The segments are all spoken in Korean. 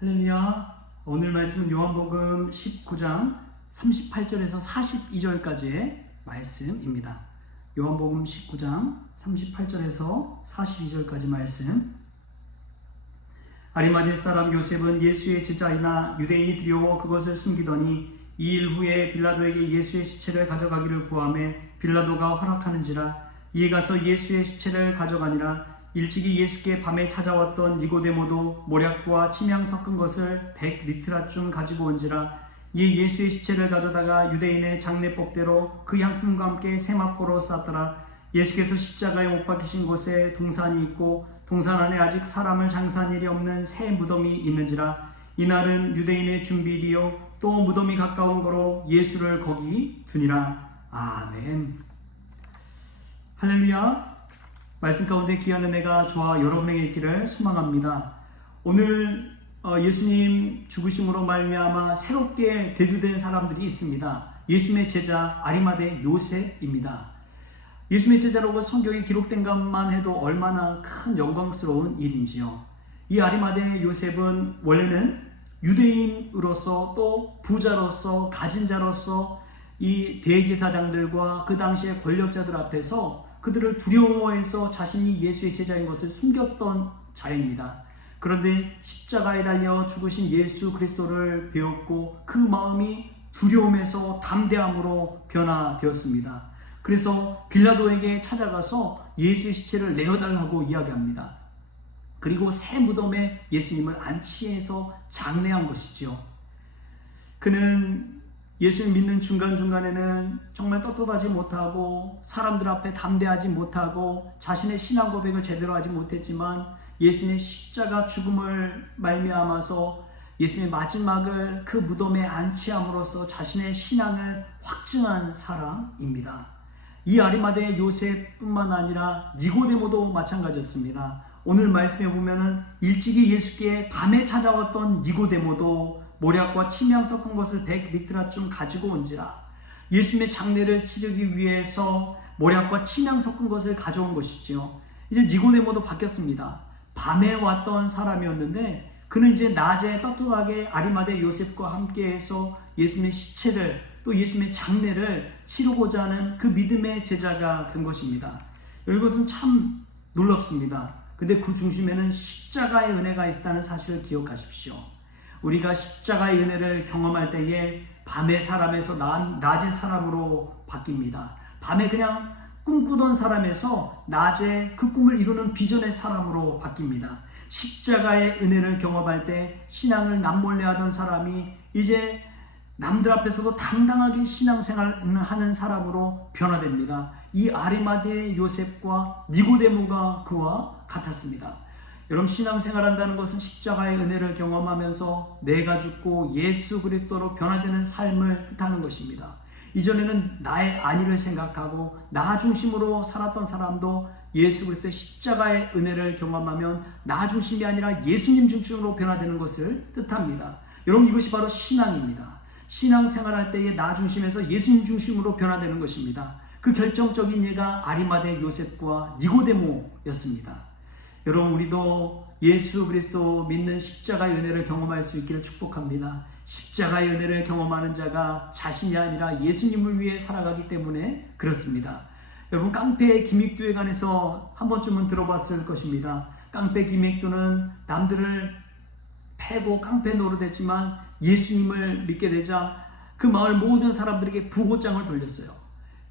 할렐루야. 오늘 말씀은 요한복음 19장 38절에서 42절까지의 말씀입니다. 요한복음 19장 38절에서 42절까지 말씀. 아리마대 사람 요셉은 예수의 제자이나 유대인이 두려워 그것을 숨기더니 2일 후에 빌라도에게 예수의 시체를 가져가기를 구하매 빌라도가 허락하는지라. 이에 가서 예수의 시체를 가져가니라. 일찍이 예수께 밤에 찾아왔던 니고데모도 모략과 침향 섞은 것을 100리트라쯤 가지고 온지라. 이에 예수의 시체를 가져다가 유대인의 장례법대로 그 향품과 함께 세마포로 쌌더라. 예수께서 십자가에 못 박히신 곳에 동산이 있고 동산 안에 아직 사람을 장사한 일이 없는 새 무덤이 있는지라. 이날은 유대인의 준비일이요 또 무덤이 가까운 거로 예수를 거기 두니라. 아멘. 할렐루야. 말씀 가운데 귀한 은혜가 저와 여러분에게 있기를 소망합니다. 오늘 예수님 죽으심으로 말미암아 새롭게 대두된 사람들이 있습니다. 예수님의 제자 아리마대 요셉입니다. 예수님의 제자라고 성경에 기록된 것만 해도 얼마나 큰 영광스러운 일인지요. 이 아리마대 요셉은 원래는 유대인으로서 또 부자로서 가진 자로서 이 대제사장들과 그 당시의 권력자들 앞에서 그들을 두려워해서 자신이 예수의 제자인 것을 숨겼던 자입니다. 그런데 십자가에 달려 죽으신 예수 그리스도를 배웠고 그 마음이 두려움에서 담대함으로 변화되었습니다. 그래서 빌라도에게 찾아가서 예수의 시체를 내어달라고 이야기합니다. 그리고 새 무덤에 예수님을 안치해서 장례한 것이죠. 그는 예수를 믿는 중간중간에는 정말 떳떳하지 못하고 사람들 앞에 담대하지 못하고 자신의 신앙 고백을 제대로 하지 못했지만 예수님의 십자가 죽음을 말미암아서 예수님의 마지막을 그 무덤에 안치함으로써 자신의 신앙을 확증한 사람입니다. 이 아리마대 요셉뿐만 아니라 니고데모도 마찬가지였습니다. 오늘 말씀에 보면은 일찍이 예수께 밤에 찾아왔던 니고데모도 모략과 침향 섞은 것을 100리트라쯤 가지고 온지라. 예수님의 장례를 치르기 위해서 모략과 침향 섞은 것을 가져온 것이지요. 이제 니고데모도 바뀌었습니다. 밤에 왔던 사람이었는데 그는 이제 낮에 떳떳하게 아리마대 요셉과 함께해서 예수님의 시체를 또 예수님의 장례를 치르고자 하는 그 믿음의 제자가 된 것입니다. 이것은 참 놀랍습니다. 근데 그 중심에는 십자가의 은혜가 있다는 사실을 기억하십시오. 우리가 십자가의 은혜를 경험할 때에 밤의 사람에서 낮의 사람으로 바뀝니다. 밤에 그냥 꿈꾸던 사람에서 낮에 그 꿈을 이루는 비전의 사람으로 바뀝니다. 십자가의 은혜를 경험할 때 신앙을 남몰래 하던 사람이 이제 남들 앞에서도 당당하게 신앙생활을 하는 사람으로 변화됩니다. 이 아리마대 요셉과 니고데모가 그와 같았습니다. 여러분, 신앙생활한다는 것은 십자가의 은혜를 경험하면서 내가 죽고 예수 그리스도로 변화되는 삶을 뜻하는 것입니다. 이전에는 나의 안위를 생각하고 나 중심으로 살았던 사람도 예수 그리스도의 십자가의 은혜를 경험하면 나 중심이 아니라 예수님 중심으로 변화되는 것을 뜻합니다. 여러분, 이것이 바로 신앙입니다. 신앙생활할 때에 나 중심에서 예수님 중심으로 변화되는 것입니다. 그 결정적인 예가 아리마대 요셉과 니고데모였습니다. 여러분, 우리도 예수 그리스도 믿는 십자가의 은혜를 경험할 수 있기를 축복합니다. 십자가의 은혜를 경험하는 자가 자신이 아니라 예수님을 위해 살아가기 때문에 그렇습니다. 여러분, 깡패 김익두에 관해서 한 번쯤은 들어봤을 것입니다. 깡패 김익두는 남들을 패고 깡패 노릇했지만 예수님을 믿게 되자 그 마을 모든 사람들에게 부고장을 돌렸어요.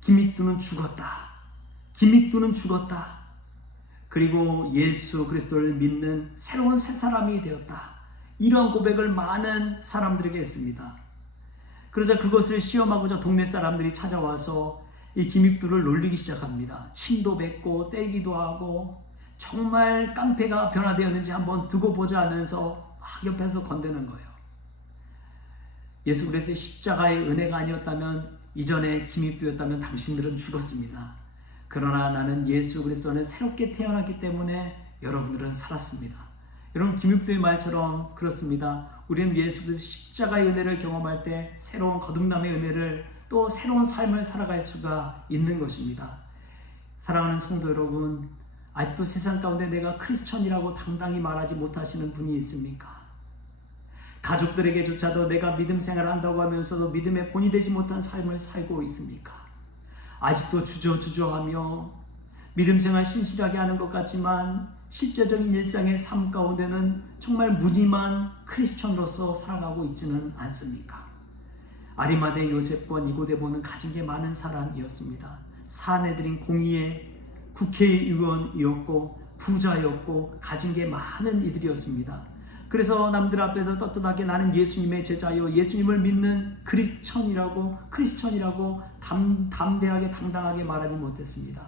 김익두는 죽었다. 김익두는 죽었다. 그리고 예수 그리스도를 믿는 새로운 새 사람이 되었다. 이러한 고백을 많은 사람들에게 했습니다. 그러자 그것을 시험하고자 동네 사람들이 찾아와서 이 김익두를 놀리기 시작합니다. 침도 뱉고 때리기도 하고 정말 깡패가 변화되었는지 한번 두고 보자 하면서 막 옆에서 건드는 거예요. 예수 그리스도의 십자가의 은혜가 아니었다면, 이전에 김익두였다면 당신들은 죽었습니다. 그러나 나는 예수 그리스도 안에 새롭게 태어났기 때문에 여러분들은 살았습니다. 여러분, 김익두의 말처럼 그렇습니다. 우리는 예수 그리스도 십자가의 은혜를 경험할 때 새로운 거듭남의 은혜를 또 새로운 삶을 살아갈 수가 있는 것입니다. 사랑하는 성도 여러분, 아직도 세상 가운데 내가 크리스천이라고 당당히 말하지 못하시는 분이 있습니까? 가족들에게조차도 내가 믿음 생활을 한다고 하면서도 믿음의 본이 되지 못한 삶을 살고 있습니까? 아직도 주저주저하며 믿음 생활 신실하게 하는 것 같지만 실제적인 일상의 삶 가운데는 정말 무늬만 크리스천으로서 살아가고 있지는 않습니까? 아리마대 요셉과 니고데모는 가진 게 많은 사람이었습니다. 사내들인 공의의 국회의원이었고 부자였고 가진 게 많은 이들이었습니다. 그래서 남들 앞에서 떳떳하게 나는 예수님의 제자요, 예수님을 믿는 크리스천이라고 담대하게 당당하게 말하지 못했습니다.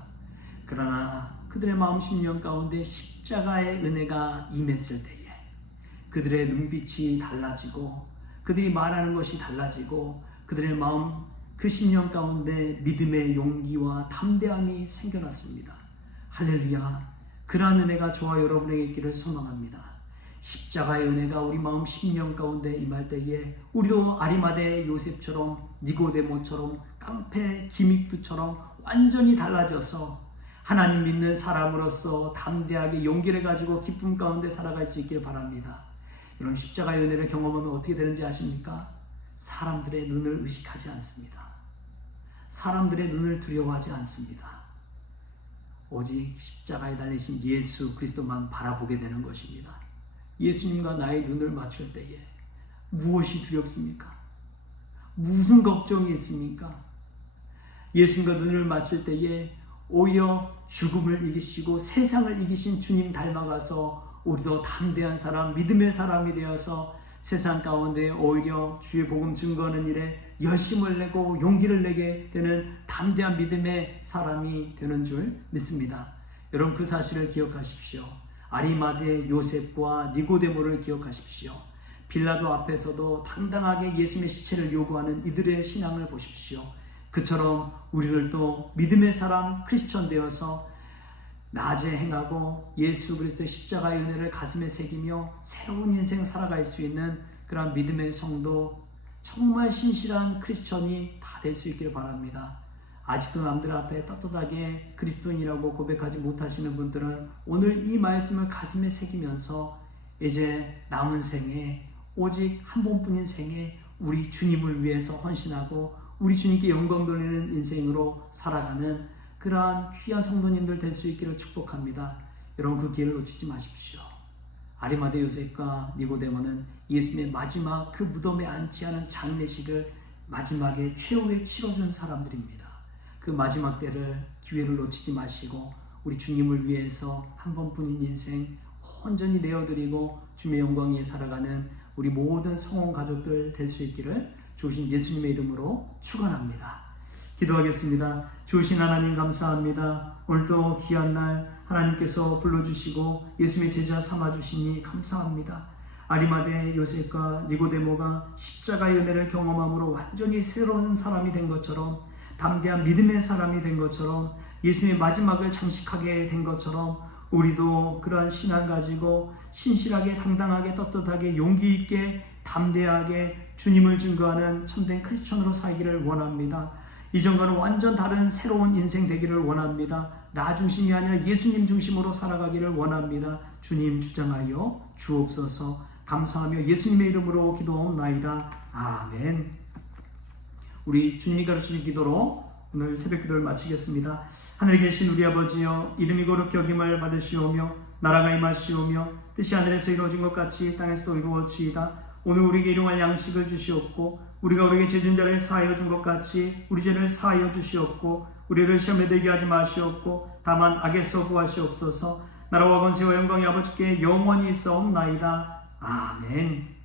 그러나 그들의 마음 심령 가운데 십자가의 은혜가 임했을 때에 그들의 눈빛이 달라지고 그들이 말하는 것이 달라지고 그들의 마음 그 심령 가운데 믿음의 용기와 담대함이 생겨났습니다. 할렐루야. 그러한 은혜가 저와 여러분에게 있기를 소망합니다. 십자가의 은혜가 우리 마음 심령 가운데 임할 때에 우리도 아리마대 요셉처럼 니고데모처럼 깡패 기믹두처럼 완전히 달라져서 하나님 믿는 사람으로서 담대하게 용기를 가지고 기쁨 가운데 살아갈 수 있길 바랍니다. 여러분, 십자가의 은혜를 경험하면 어떻게 되는지 아십니까? 사람들의 눈을 의식하지 않습니다. 사람들의 눈을 두려워하지 않습니다. 오직 십자가에 달리신 예수 그리스도만 바라보게 되는 것입니다. 예수님과 나의 눈을 맞출 때에 무엇이 두렵습니까? 무슨 걱정이 있습니까? 예수님과 눈을 맞출 때에 오히려 죽음을 이기시고 세상을 이기신 주님 닮아가서 우리도 담대한 사람, 믿음의 사람이 되어서 세상 가운데 오히려 주의 복음 증거하는 일에 열심을 내고 용기를 내게 되는 담대한 믿음의 사람이 되는 줄 믿습니다. 여러분, 그 사실을 기억하십시오. 아리마대 요셉과 니고데모를 기억하십시오. 빌라도 앞에서도 당당하게 예수님의 시체를 요구하는 이들의 신앙을 보십시오. 그처럼 우리들도 믿음의 사람 크리스천 되어서 낮에 행하고 예수 그리스도의 십자가의 은혜를 가슴에 새기며 새로운 인생 살아갈 수 있는 그런 믿음의 성도, 정말 신실한 크리스천이 다 될 수 있기를 바랍니다. 아직도 남들 앞에 떳떳하게 그리스도인이라고 고백하지 못하시는 분들은 오늘 이 말씀을 가슴에 새기면서 이제 남은 생에 오직 한 번뿐인 생에 우리 주님을 위해서 헌신하고 우리 주님께 영광 돌리는 인생으로 살아가는 그러한 귀한 성도님들 될 수 있기를 축복합니다. 여러분, 그 기회를 놓치지 마십시오. 아리마대 요셉과 니고데모는 예수님의 마지막 그 무덤에 앉지 않은 장례식을 마지막에 최후에 치러준 사람들입니다. 그 마지막 때를 기회를 놓치지 마시고 우리 주님을 위해서 한 번뿐인 인생 온전히 내어드리고 주님의 영광 위에 살아가는 우리 모든 성원 가족들 될 수 있기를 주신 예수님의 이름으로 축원합니다. 기도하겠습니다. 주신 하나님 감사합니다. 오늘도 귀한 날 하나님께서 불러주시고 예수님의 제자 삼아주시니 감사합니다. 아리마대 요셉과 니고데모가 십자가의 은혜를 경험함으로 완전히 새로운 사람이 된 것처럼, 담대한 믿음의 사람이 된 것처럼, 예수님의 마지막을 장식하게 된 것처럼 우리도 그러한 신앙 가지고 신실하게 당당하게 떳떳하게 용기 있게 담대하게 주님을 증거하는 참된 크리스천으로 살기를 원합니다. 이전과는 완전 다른 새로운 인생 되기를 원합니다. 나 중심이 아니라 예수님 중심으로 살아가기를 원합니다. 주님 주장하여 주옵소서. 감사하며 예수님의 이름으로 기도하옵나이다. 아멘. 우리 주님이 가르치신 기도로 오늘 새벽 기도를 마치겠습니다. 하늘에 계신 우리 아버지여, 이름이 거룩히 여김을 받으시오며 나라가 임하시오며 뜻이 하늘에서 이루어진 것 같이 땅에서도 이루어지이다. 오늘 우리에게 일용할 양식을 주시옵고 우리가 우리에게 죄진 자를 사하여 준 것 같이 우리 죄를 사하여 주시옵고 우리를 시험에 들게 하지 마시옵고 다만 악에서 구하시옵소서. 나라와 권세와 영광이 아버지께 영원히 있사옵나이다. 아멘.